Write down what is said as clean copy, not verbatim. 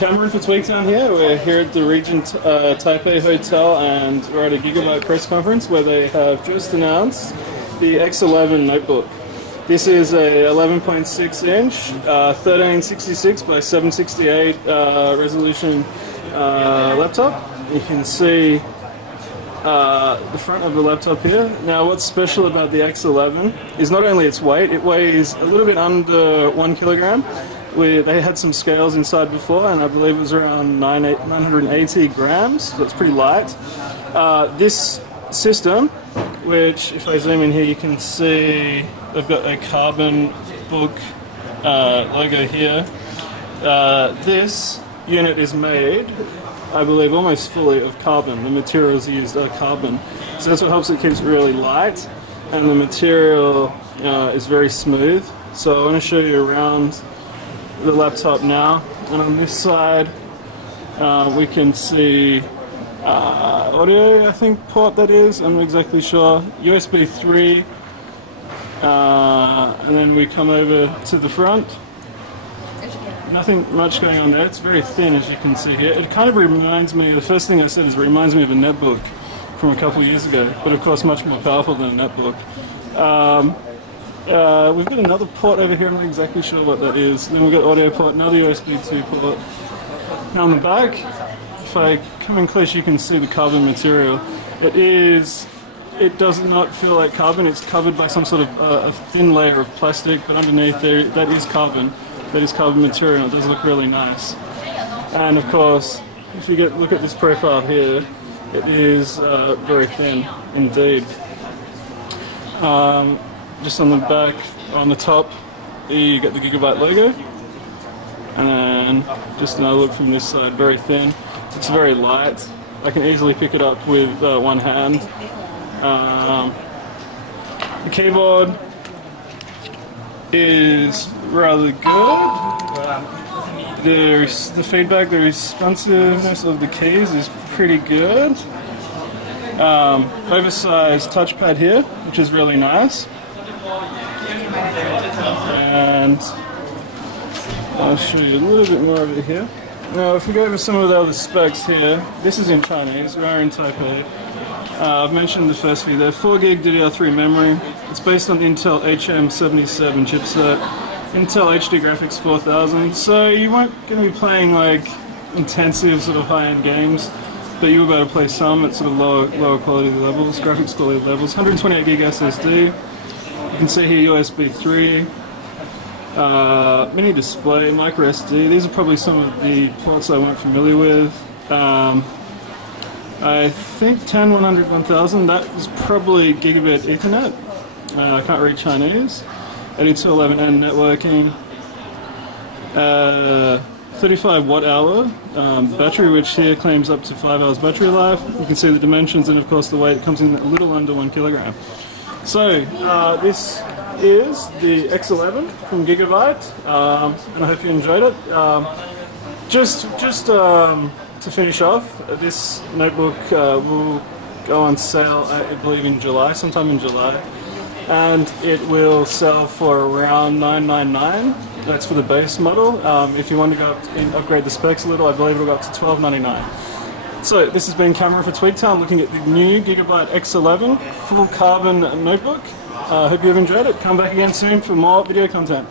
Cameron for Tweaktown here. We're here at the Regent Taipei Hotel and we're at a Gigabyte press conference where they have just announced the X11 notebook. This is a 11.6 inch, 1366 by 768 resolution laptop. You can see the front of the laptop here. Now what's special about the X11 is not only its weight, it weighs a little bit under 1 kilogram. They had some scales inside before and I believe it was around 980 grams, so it's pretty light. This system, which if I zoom in here you can see they've got a Carbonbook logo here. This unit is made, I believe, almost fully of carbon. The materials used are carbon. So that's what helps it keep it really light, and the material is very smooth. So I want to show you around the laptop now, and on this side we can see audio, I think port that is, I'm not exactly sure, USB 3, and then we come over to the front. Nothing much going on there, it's very thin as you can see here. It kind of reminds me, the first thing I said is it reminds me of a netbook from a couple of years ago, but of course much more powerful than a netbook. We've got another port over here, I'm not exactly sure what that is. Then we've got audio port, another USB 2 port. Now on the back, if I come in close you can see the carbon material. It does not feel like carbon, it's covered by some sort of a thin layer of plastic, but underneath there, that is carbon material, it does look really nice. And of course, if you look at this profile here, it is very thin indeed. Just on the back, on the top, you get the Gigabyte logo, and just another look from this side, very thin. It's very light. I can easily pick it up with one hand. The keyboard is rather good. There's the feedback, the responsiveness of the keys is pretty good. Oversized touchpad here, which is really nice. And I'll show you a little bit more over here. Now if we go over some of the other specs here, this is in Chinese, we are in Taipei. I've mentioned the first few there. 4GB DDR-III memory. It's based on Intel HM77 chipset. Intel HD graphics 4000. So you weren't going to be playing like intensive sort of high-end games, but you were able to play some at sort of lower quality levels, graphics quality levels. 128GB SSD. You can see here USB 3. Mini display, micro SD. These are probably some of the ports I weren't familiar with. I think 10, 1000, that is probably gigabit Ethernet. I can't read Chinese. 8211N networking. 35 watt hour battery, which here claims up to 5 hours battery life. You can see the dimensions and of course the weight. It comes in a little under 1 kilogram. So this is the X11 from Gigabyte, and I hope you enjoyed it. Just to finish off, this notebook will go on sale, I believe, in July, sometime in July, and it will sell for around $999. That's for the base model. If you want to go up and upgrade the specs a little, I believe it'll go up to $1299. So this has been Cameron for Tweaktown, looking at the new Gigabyte X11 full carbon notebook. I hope you have enjoyed it. Come back again soon for more video content.